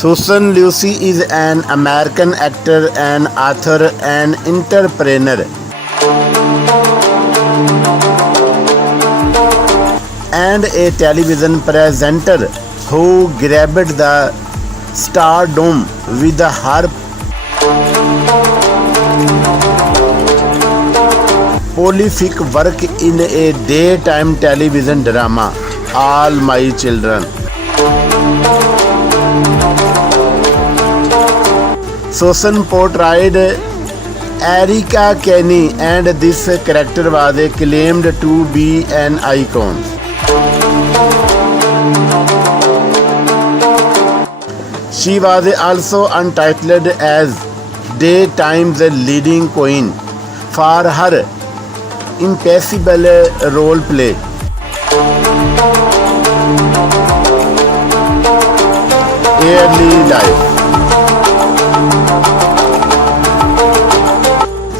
Susan Lucci is an American actor, an author, and entrepreneur, and a television presenter who grabbed the stardom with her prolific work in a daytime television drama, All My Children. Susan portrayed Erica Kane, and this character was claimed to be an icon. She was also untitled as daytime's leading queen for her impeccable roleplay. Early life.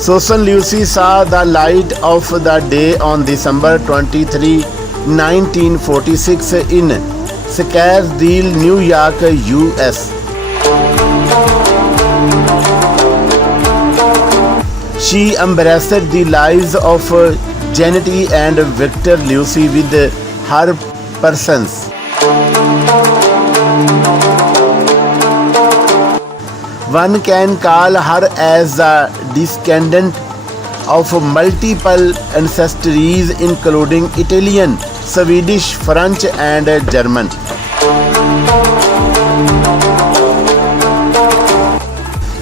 Susan Lucci saw the light of the day on December 23, 1946 in Scarsdale, New York, US. She embraced the lives of Jeanette and Victor Lucci with her presence. One can call her as the descendant of multiple ancestries including Italian, Swedish, French, and German.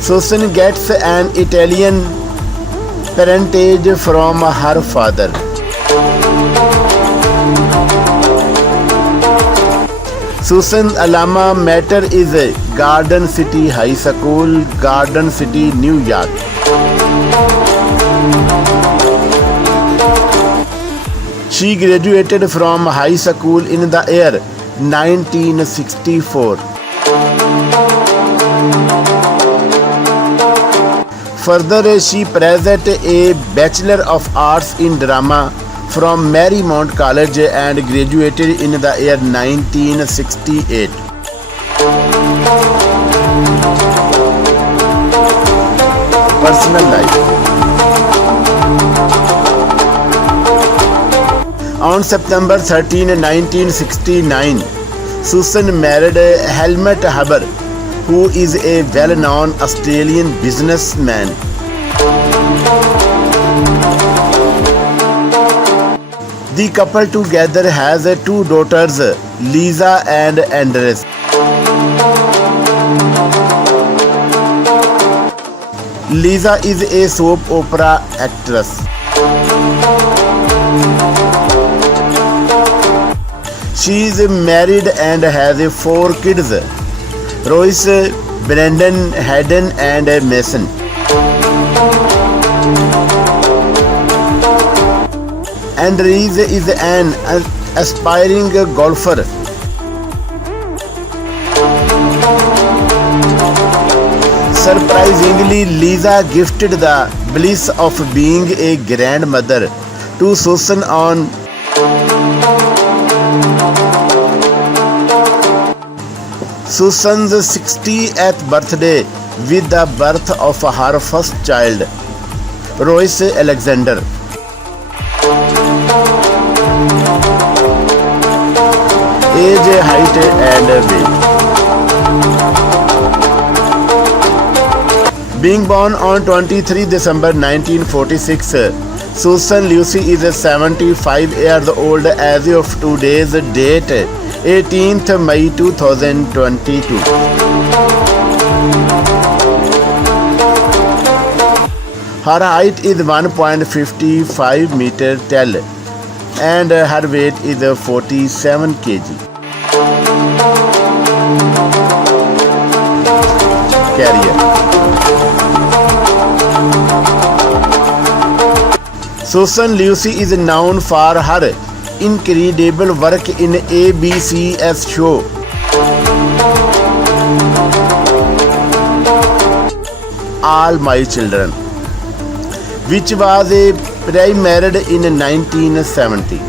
Susan gets an Italian parentage from her father. Susan's alma mater is Garden City High School, Garden City, New York. She graduated from high school in the year 1964. Further, she pursued a Bachelor of Arts in Drama from Marymount College and graduated in the year 1968. Personal life. On September 13, 1969, Susan married Helmut Haber, who is a well-known Australian businessman. The couple together has two daughters, Lisa and Andres. Lisa is a soap opera actress. She is married and has 4 kids, Royce, Brandon, Hayden, and Mason. Andres is an aspiring golfer. Surprisingly, Lisa gifted the bliss of being a grandmother to Susan on Susan's 60th birthday with the birth of her first child, Royce Alexander. Age, height, and weight. Being born on 23 December 1946, Susan Lucci is 75 years old as of today's date, 18th May 2022. Her height is 1.55 meter tall and her weight is 47 kg. Career. Susan Lucci is known for her incredible work in ABC's show All My Children, which was premiered in 1970.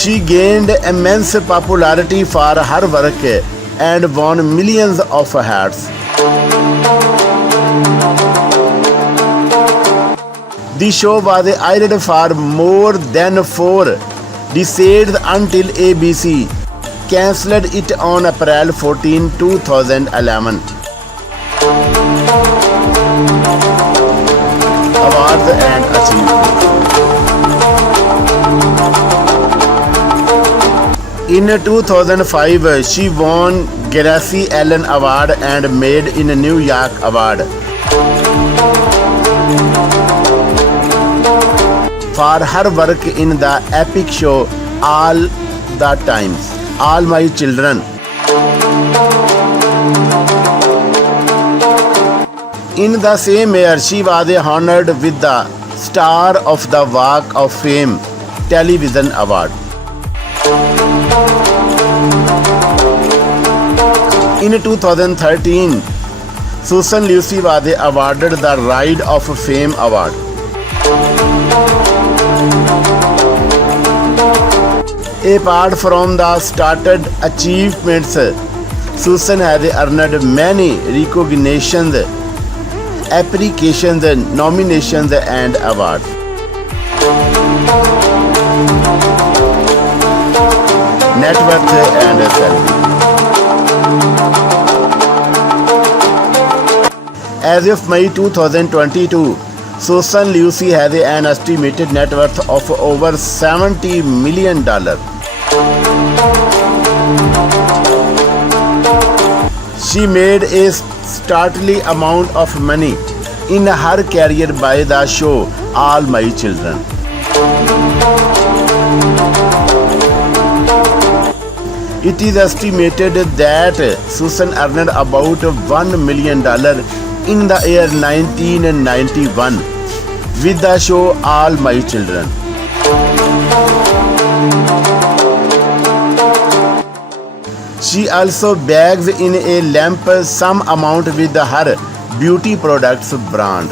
She gained immense popularity for her work and won millions of hats. The show was aired for more than 4 decades until ABC cancelled it on April 14, 2011. Awards and achievements. In 2005, she won Gracie Allen Award and Made in New York Award for her work in the epic show All the Times, All My Children. In the same year, she was honored with the Star of the Walk of Fame Television Award. In 2013, Susan Lucci was awarded the Ride of Fame Award. Apart from the stated achievements, Susan has earned many recognitions, appreciations, nominations, and awards. Net worth and salary. As of May 2022, Susan Lucci has an estimated net worth of over $70 million. She made a startling amount of money in her career by the show All My Children. It is estimated that Susan earned about $1 million in the year 1991 with the show All My Children. She also bags in a lump sum amount with her beauty products brand.